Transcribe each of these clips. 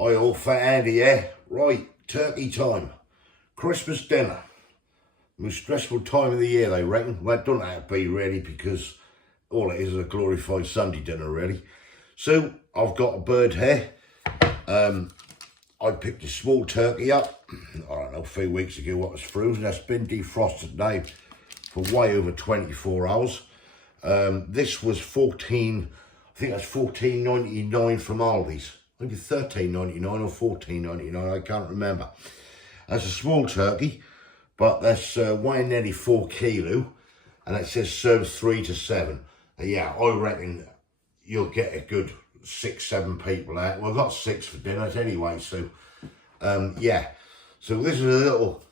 Hi all, Fat Andy here. Right, turkey time. Christmas dinner. Most stressful time of the year, they reckon. Well, it doesn't have to be really, because all it is a glorified Sunday dinner really. So I've got a bird here. I picked a small turkey up, I don't know, a few weeks ago, what was frozen. That's been defrosted now for way over 24 hours. This was I think that's $14.99 from Aldi's. Maybe $13.99 or $14.99, I can't remember. That's a small turkey, but that's weighing nearly 4 kilo, and it says serves 3 to 7. Yeah, I reckon you'll get a good 6-7 people out. Well, I've got 6 for dinner anyway, so yeah. So this is a little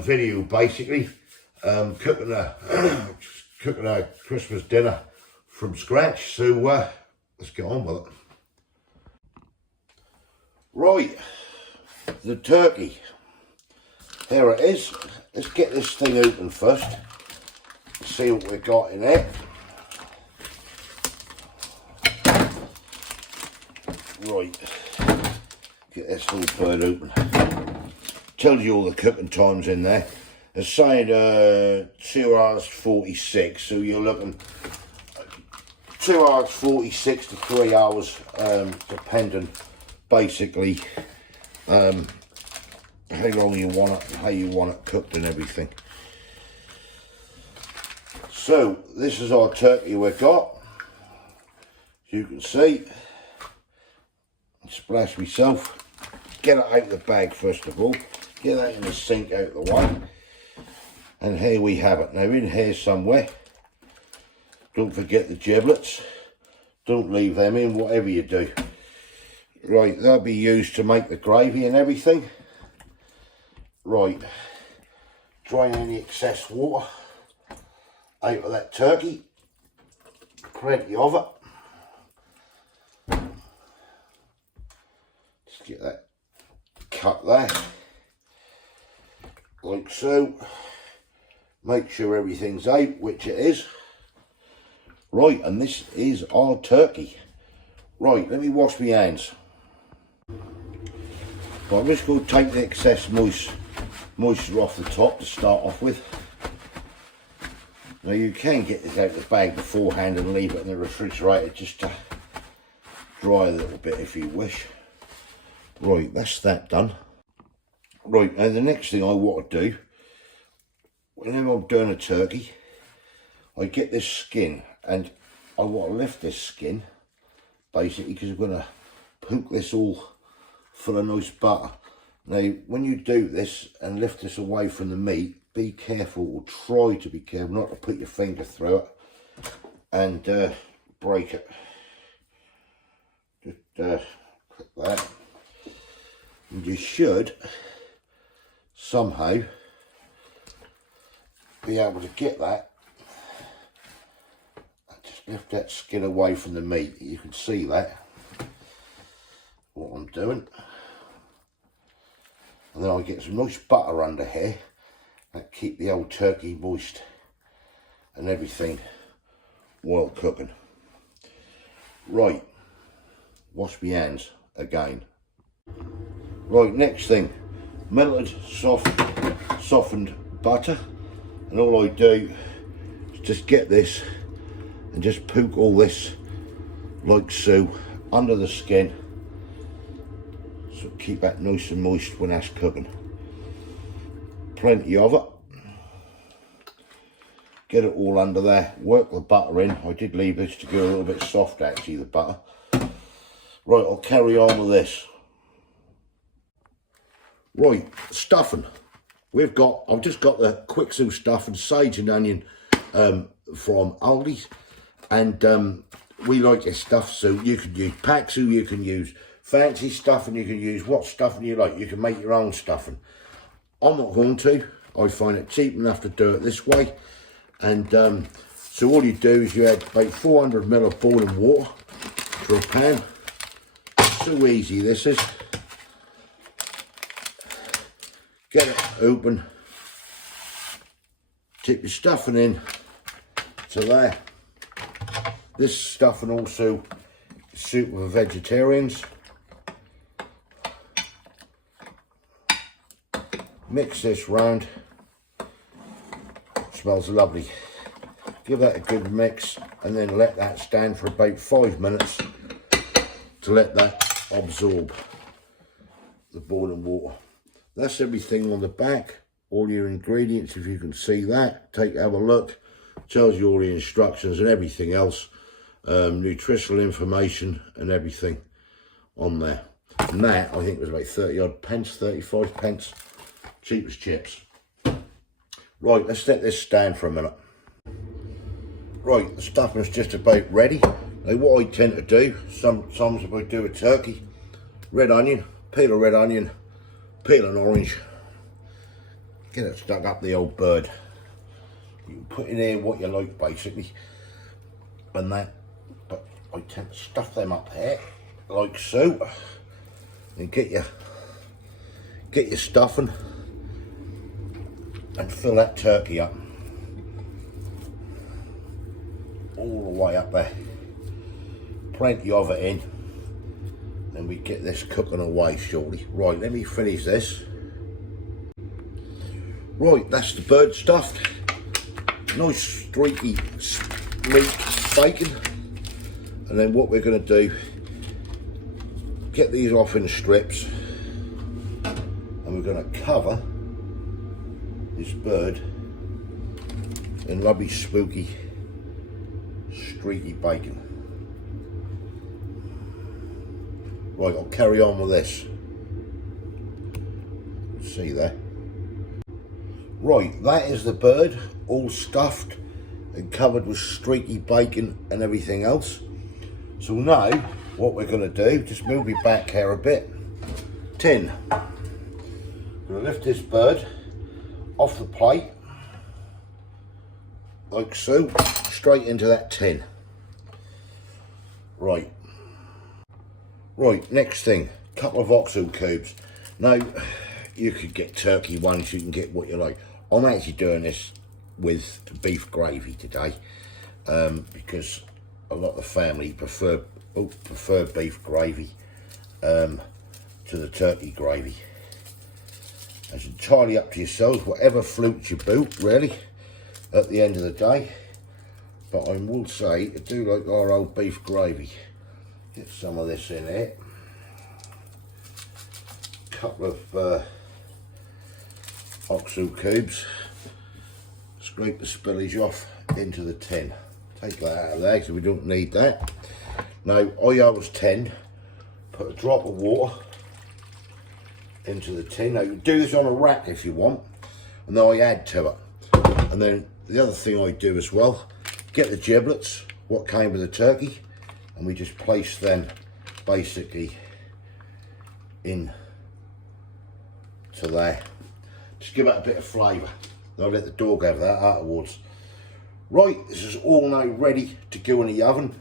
video basically, cooking a Christmas dinner from scratch. So let's get on with it. Right, the turkey. Here it is. Let's get this thing open first. See what we've got in it. Right, get this little bird open. Tells you all the cooking times in there. It's saying 2 hours 46, so you're looking 2 hours 46 to 3 hours, depending basically how long you want it and how you want it cooked and everything. So this is our turkey we've got. As you can see, splash myself. Get it out of the bag first of all. Get that in the sink out of the way. And here we have it. Now in here somewhere, don't forget the giblets. Don't leave them in, whatever you do. Right, they'll be used to make the gravy and everything. Right, drain any excess water out of that turkey. Plenty of it. Just get that cut there, like so. Make sure everything's out, which it is. Right, and this is our turkey. Right, let me wash my hands. Right, I'm just going to take the excess moisture off the top to start off with. Now you can get this out of the bag beforehand and leave it in the refrigerator just to dry a little bit if you wish. Right, that's that done. Right, now the next thing I want to do, whenever I'm doing a turkey, I get this skin, and I want to lift this skin basically because I'm going to poke this all full of nice butter. Now when you do this and lift this away from the meat, be careful, or try to be careful not to put your finger through it and break it. Just click that, and you should somehow be able to get that. Just lift that skin away from the meat. You can see that, what I'm doing. And then I get some nice butter under here that keep the old turkey moist and everything while cooking. Right, wash my hands again. Right, next thing, melted softened butter, and all I do is just get this and just poke all this like so under the skin, so keep that nice and moist when that's cooking. Plenty of it. Get it all under there, work the butter in. I did leave this to go a little bit soft actually, the butter. Right, I'll carry on with this. Right, stuffing. I've just got the quick seal stuffing, sage and onion from Aldi's, and we like this stuff, so you can use Paxu, you can use fancy stuffing, you can use what stuffing you like. You can make your own stuffing. I'm not going to. I find it cheap enough to do it this way. And so all you do is you add about 400 ml of boiling water to a pan. So easy this is. Get it open. Tip your stuffing in to there. This stuffing also suitable for vegetarians. Mix this round. Smells lovely. Give that a good mix and then let that stand for about 5 minutes to let that absorb the boiling water. That's everything on the back, all your ingredients, if you can see that. Have a look. Tells you all the instructions and everything else, nutritional information and everything on there. And that, I think, was about 30 odd pence, 35 pence, cheap as chips. Right, let's let this stand for a minute. Right, the stuffing's just about ready. Now what I tend to do, sometimes if I do a turkey, red onion, peel a red onion, peel an orange, get it stuck up the old bird. You can put in there what you like basically, and that, but I tend to stuff them up here, like so, and get your stuffing, and fill that turkey up. All the way up there, plenty of it in, and we get this cooking away shortly. Right, let me finish this. Right, that's the bird stuffed. Nice streaky meat bacon. And then what we're going to do, get these off in strips, and we're going to cover this bird in lovely spooky streaky bacon. Right, I'll carry on with this. See there. Right, that is the bird, all stuffed and covered with streaky bacon and everything else. So now, what we're going to do, just move me back here a bit. Tin. I'm going to lift this bird off the plate, like so, straight into that tin. Right. Right, next thing, couple of oxtail cubes. Now, you could get turkey ones, you can get what you like. I'm actually doing this with beef gravy today, because a lot of the family prefer beef gravy to the turkey gravy. It's entirely up to yourselves, whatever floats your boat, really, at the end of the day. But I will say, I do like our old beef gravy. Get some of this in here. Couple of oxtail cubes. Scrape the spillage off into the tin. Take that out of there because we don't need that. Now, I always tend put a drop of water into the tin. Now, you can do this on a rack if you want, and then I add to it. And then the other thing I do as well, get the giblets, what came with the turkey, and we just place them basically in to there. Just give it a bit of flavour. I'll let the dog have that afterwards. Right, this is all now ready to go in the oven.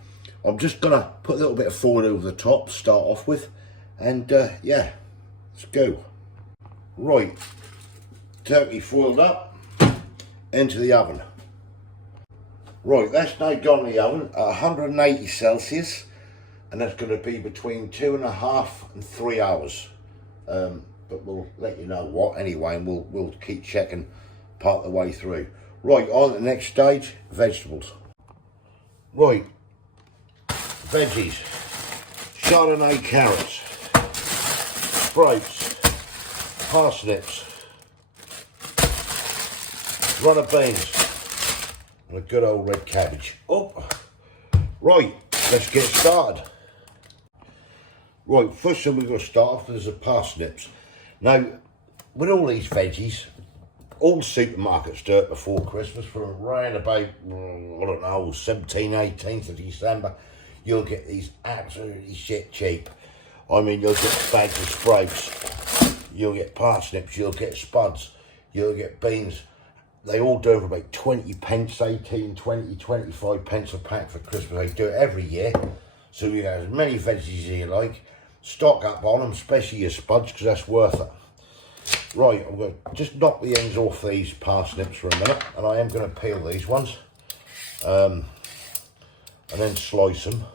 I'm just gonna put a little bit of foil over the top to start off with, and yeah, let's go. Right, turkey foiled up, into the oven. Right, that's now gone in the oven at 180 Celsius, and that's going to be between 2.5 and 3 hours. But we'll let you know what anyway, and we'll keep checking part of the way through. Right, on to the next stage, vegetables. Right, veggies, Chardonnay carrots, sprouts, parsnips, runner beans, and a good old red cabbage. Oh, right, let's get started. Right, first thing we're going to start off with is the parsnips. Now, with all these veggies, all supermarkets do it before Christmas, from around about, I don't know, 17th, 18th of December, you'll get these absolutely shit cheap. I mean, you'll get bags of sprouts, you'll get parsnips, you'll get spuds, you'll get beans. They all do it for about 20 pence, 18, 20, 25 pence a pack for Christmas. They do it every year. So you have as many veggies as you like. Stock up on them, especially your spuds, because that's worth it. Right, I'm going to just knock the ends off these parsnips for a minute, and I am going to peel these ones. And then slice them.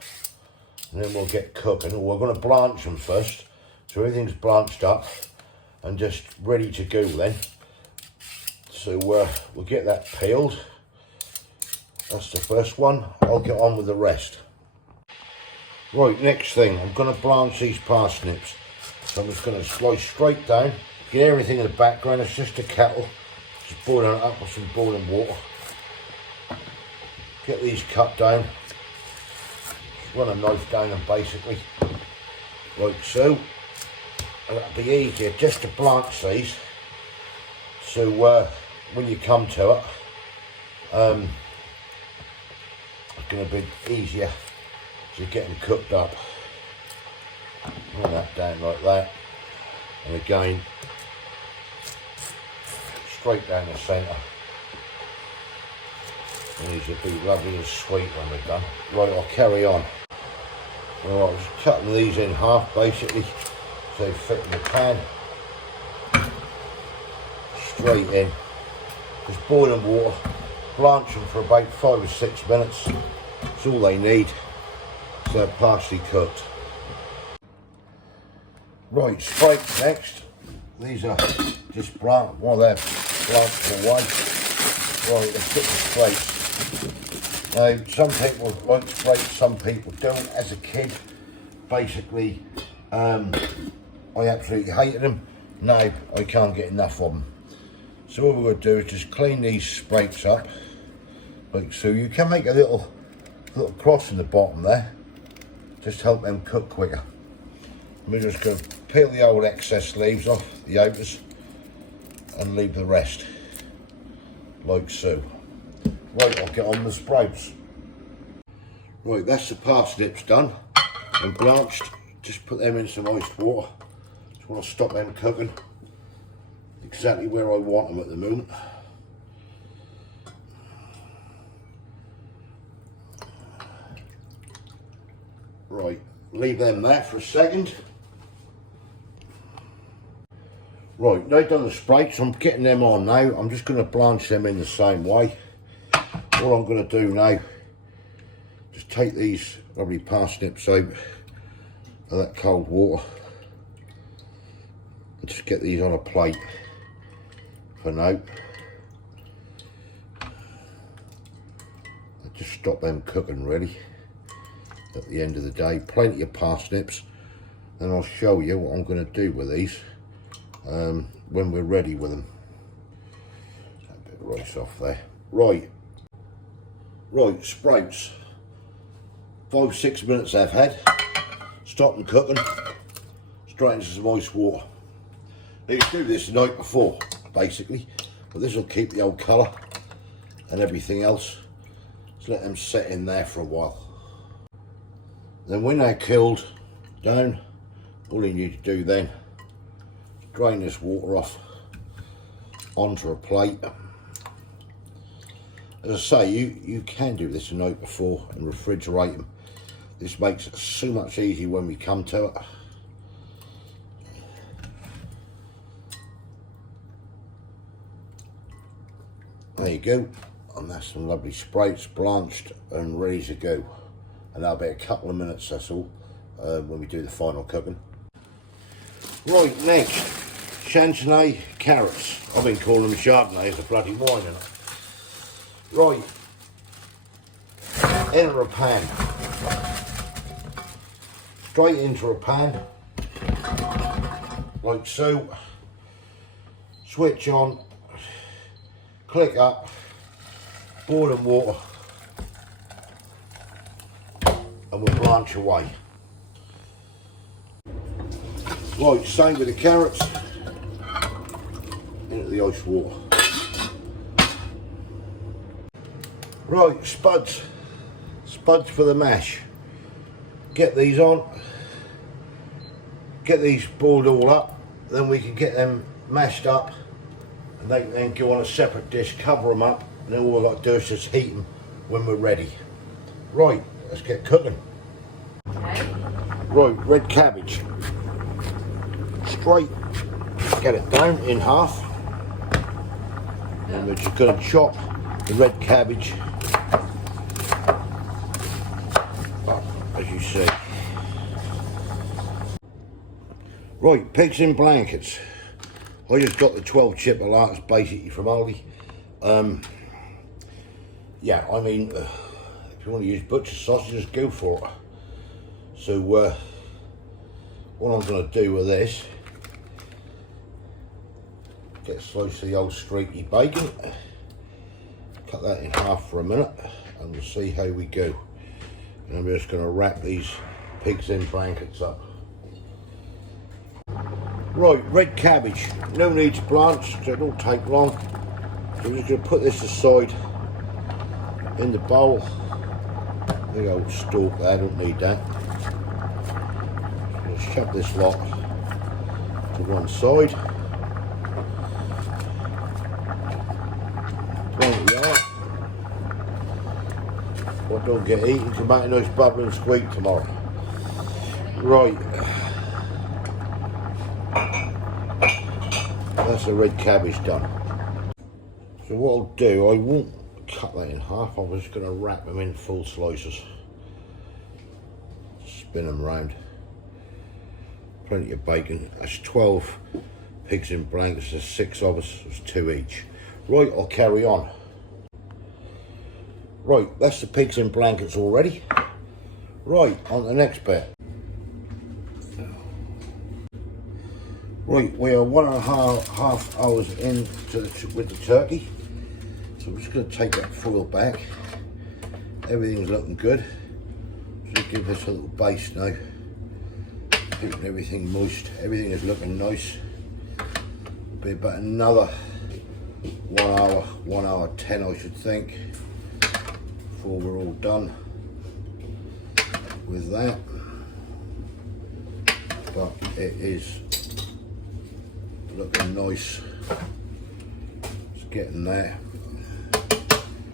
And then we'll get cooking. We're going to blanch them first. So everything's blanched up. and just ready to go then. So we'll get that peeled. That's the first one. I'll get on with the rest. Right, next thing, I'm going to blanch these parsnips. So I'm just going to slice straight down. Get everything in the background. It's just a kettle. Just boiling it up with some boiling water. Get these cut down. Just run a knife down them basically, like so. And it'll be easier just to blanch these. So when you come to it, it's going to be easier to get them cooked up. Run that down like that, and again straight down the centre. And these will be lovely and sweet when we're done. Right, I'll carry on. Well, I'm just cutting these in half basically so they fit in the pan. Straight in. Just boiling water. Blanch them for about 5 or 6 minutes. That's all they need. So they're partially cooked. Right, sprites next. These are just blanched, well they're blanched away. Right, let's get the sprites. Now, some people like sprites, some people don't. As a kid, basically, I absolutely hated them. Now, I can't get enough of them. So what we're going to do is just clean these sprites up, like so. You can make a little cross in the bottom there, just help them cook quicker. We're just going to peel the old excess leaves off, the outers, and leave the rest, like so. Right, I'll get on the sprouts. Right, that's the parsnips done and blanched. Just put them in some iced water. Just want to stop them cooking. Exactly where I want them at the moment. Right, leave them there for a second. Right, now done the sprites, I'm getting them on now. I'm just going to blanch them in the same way. All I'm going to do now, just take these lovely parsnips out of that cold water and just get these on a plate for now. Just stop them cooking really at the end of the day. Plenty of parsnips, and I'll show you what I'm going to do with these when we're ready with them. A bit of rice off there. Right, sprouts. 5-6 minutes they've had. Stop them cooking. Straight into some ice water. Now you do this the night before, basically, but this will keep the old colour and everything else. Just let them set in there for a while. Then when they're cooled down, all you need to do then, drain this water off onto a plate. As I say, you can do this the night before and refrigerate them. This makes it so much easier when we come to it. There you go, and that's some lovely sprites blanched and ready to go. And that'll be a couple of minutes, that's all, when we do the final cooking. Right, next, Chardonnay carrots. I've been calling them Chardonnay as a bloody wine in it. Right, enter a pan. Straight into a pan, like so. Switch on, click up, boiling water, and we'll blanch away. Right, same with the carrots, into the ice water. Right, spuds for the mash. Get these on, get these boiled all up, then we can get them mashed up, and they can then go on a separate dish, cover them up, and then all we've got to do is just heat them when we're ready. Right, let's get cooking. Okay. Right, red cabbage. Straight, get it down in half, and we're just going to chop the red cabbage up, as you see. Right, pigs in blankets. I just got the 12 chip Alatas basically from Aldi. Yeah, I mean, if you want to use butcher sausages, go for it. So what I'm going to do with this, get a slice of the old streaky bacon, cut that in half for a minute, and we'll see how we go. And I'm just going to wrap these pigs in blankets up. Right, red cabbage, no need to blanch, so it don't take long. So we're just going to put this aside in the bowl. Big old stalk there, I don't need that. Just shove this lot to one side. What don't get eaten, come back a nice bubble and squeak tomorrow. Right. That's the red cabbage done. So what I'll do, I won't cut that in half, I'm just going to wrap them in full slices. Spin them round. Plenty of bacon. That's 12 pigs in blankets, there's 6 of us, there's 2 each. Right, I'll carry on. Right, that's the pigs in blankets already. Right, on to the next bit. Right, we are 1.5 hours in with the turkey. So I'm just going to take that foil back. Everything's looking good. Just give this a little baste now. Keeping everything moist. Everything is looking nice. Be about another 1 hour 10 I should think, before we're all done with that. But it is looking nice. It's getting there.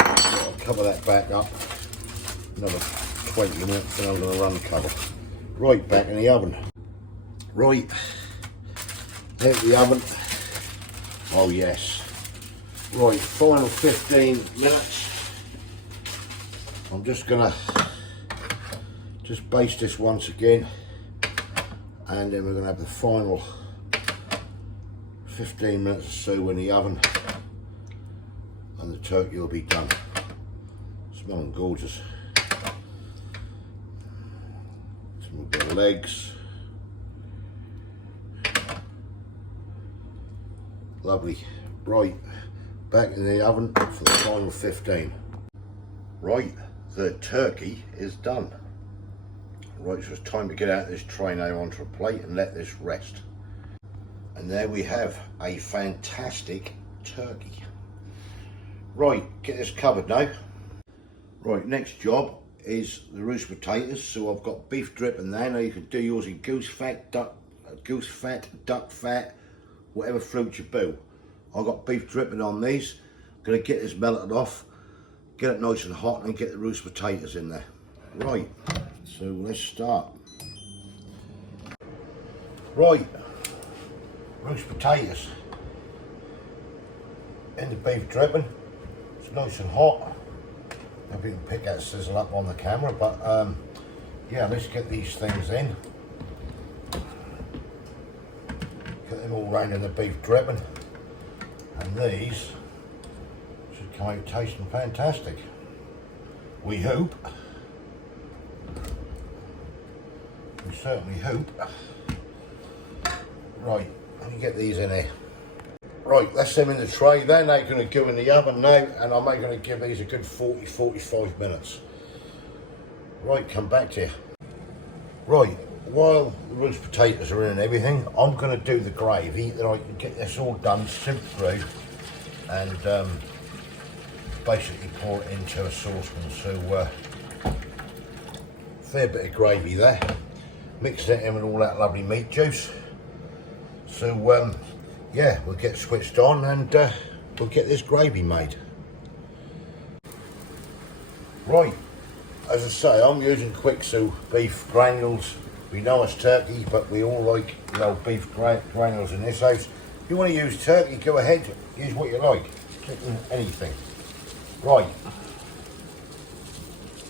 I'll cover that back up another 20 minutes and I'm going to run cover. Right, back in the oven. Right, there's the oven. Oh yes. Right, final 15 minutes. I'm just going to baste this once again, and then we're going to have the final 15 minutes or so in the oven, and the turkey will be done. Smelling gorgeous. Some of the legs. Lovely. Right, back in the oven for the final 15. Right, the turkey is done. Right, so it's time to get out this tray now onto a plate and let this rest. And there we have a fantastic turkey. Right, get this covered now. Right, next job is the roast potatoes. So I've got beef dripping there. Now you can do yours in goose fat, duck fat, whatever floats your boat. I've got beef dripping on these. I'm going to get this melted off, get it nice and hot, and get the roast potatoes in there. Right, so let's start. Right, roast potatoes in the beef dripping. It's nice and hot. If you can pick that sizzle up on the camera, but yeah, let's get these things in. Get them all round in the beef dripping, and these should come out tasting fantastic. We hope. We certainly hope. Right, let me get these in here. Right, that's them in the tray. They're now going to go in the oven now, and I'm going to give these a good 40-45 minutes. Right, come back to you. Right, while the roast potatoes are in and everything, I'm going to do the gravy, that I can get this all done, simp through, and basically pour it into a saucepan. So fair bit of gravy there. Mix that in with all that lovely meat juice. So yeah, we'll get switched on and we'll get this gravy made. Right, as I say, I'm using Quick-Sue beef granules. We know it's turkey, but we all like the old beef granules in this house. If you want to use turkey, go ahead, use what you like, anything. Right,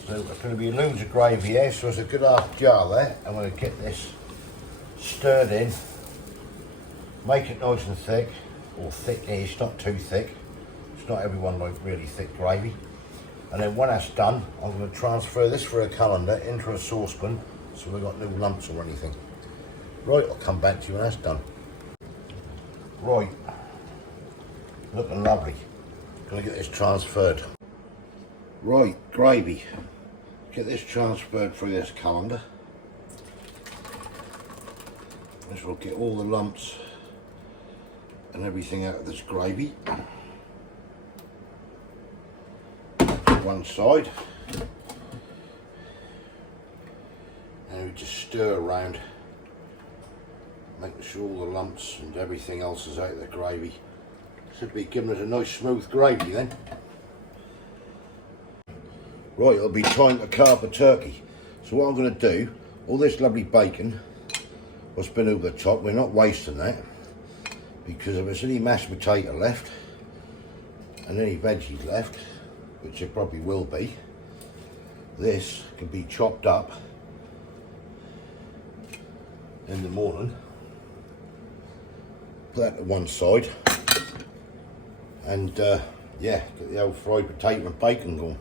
so there's going to be loads of gravy here, so there's a good half jar there. I'm going to get this stirred in Make it nice and thick, or thick-ish, not too thick. It's not everyone like really thick gravy. And then when that's done, I'm going to transfer this for a colander into a saucepan so we've got no lumps or anything. Right, I'll come back to you when that's done. Right, looking lovely. Gonna get this transferred. Right, gravy. Get this transferred through this colander. This will get all the lumps and everything out of this gravy. One side. And we just stir around, making sure all the lumps and everything else is out of the gravy. Should be giving us a nice smooth gravy then. Right, it'll be time to carve the turkey. So what I'm going to do, all this lovely bacon will spin over the top. We're not wasting that, because if there's any mashed potato left and any veggies left, which there probably will be, this can be chopped up in the morning. Put that to one side, and yeah, get the old fried potato and bacon going.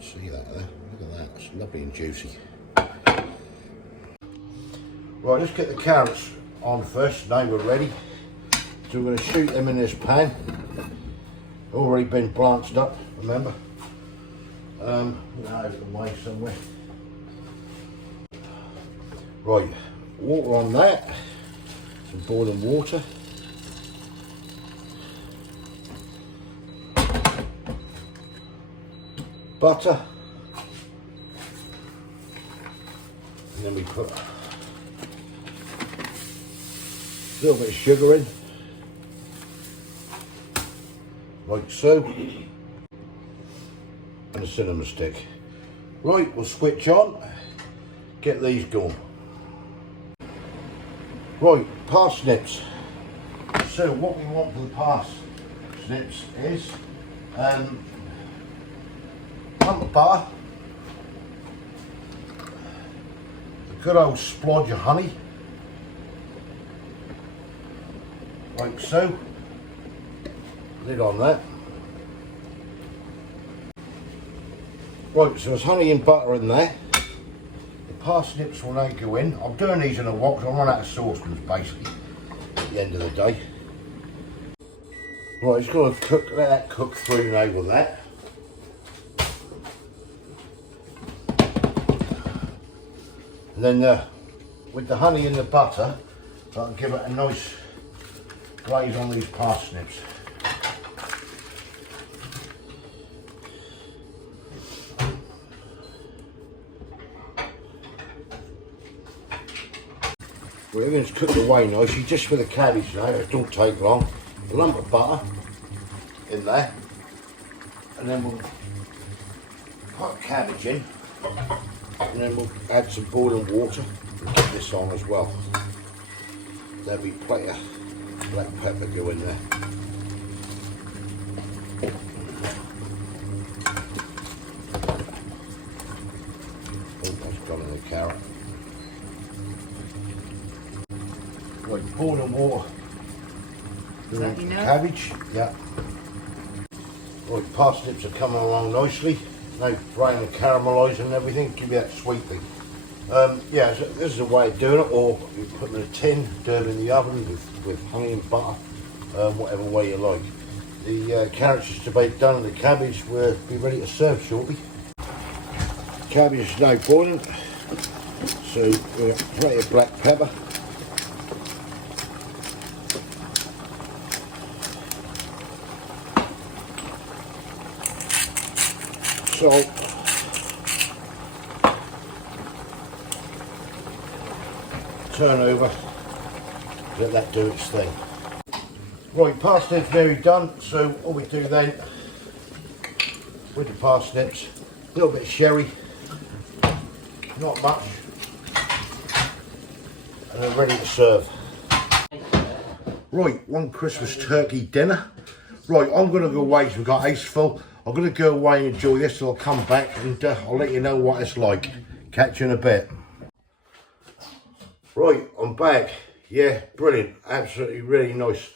See that there? Look at that, it's lovely and juicy. Right, let's get the carrots on first. Now we're ready. So we're going to shoot them in this pan. Already been blanched up, remember? Now out of the way somewhere. Right, water on that. Some boiling water. Butter. And then we put a little bit of sugar in, like so, and a cinnamon stick. Right, we'll switch on, get these going. Right, parsnips. So what we want for the parsnips is lump of butter, a good old splodge of honey, like so. Lid on that. Right, so there's honey and butter in there. The parsnips will now go in. I'm doing these in a wok, so I'll run out of saucepans basically at the end of the day. Right, just going to let that cook through now with that. And then with the honey and the butter, I'll give it a nice glaze on these parsnips. Well, everything's cooked away nicely, just for the cabbage now, it don't take long. A lump of butter in there, and then we'll put cabbage in, and then we'll add some boiling water and get this on as well. There'll be plenty of black pepper go in there. Oh, that's gone in the carrot. Right, boiling water. Cabbage, yeah. Right, parsnips are coming along nicely. Now frying and caramelising and everything, give you that sweet thing. Yeah, so this is a way of doing it, or you put it in a tin, do it in the oven with honey and butter, whatever way you like. The carrots is about done and the cabbage will be ready to serve shortly. Cabbage is now boiling, so we've got plenty of black pepper. Salt, turn over, let that do its thing. Right, parsnips nearly done, so all we do then with the parsnips, a little bit of sherry, not much, and then ready to serve. Right, one Christmas turkey dinner. Right, I'm going to go away because we've got ace full. I'm going to go away and enjoy this, so I'll come back and I'll let you know what it's like. Catch you in a bit. Right, I'm back. Yeah, brilliant. Absolutely really nice.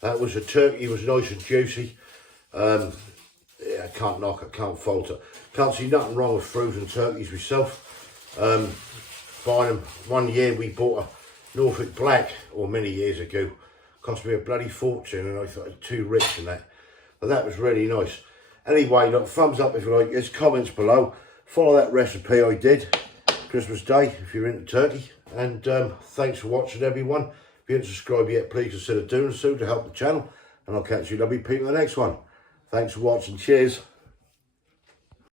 That was a turkey, was nice and juicy. Yeah, I can't knock it, can't fault it. Can't see nothing wrong with frozen turkeys myself. Buying them, one year we bought a Norfolk Black, or many years ago. Cost me a bloody fortune and I thought it was too rich and that. But that was really nice. Anyway, look, thumbs up if you like, there's comments below. Follow that recipe I did Christmas Day if you're into turkey. And thanks for watching, everyone. If you haven't subscribed yet, please consider doing so to help the channel. And I'll catch you lovely people in the next one. Thanks for watching. Cheers.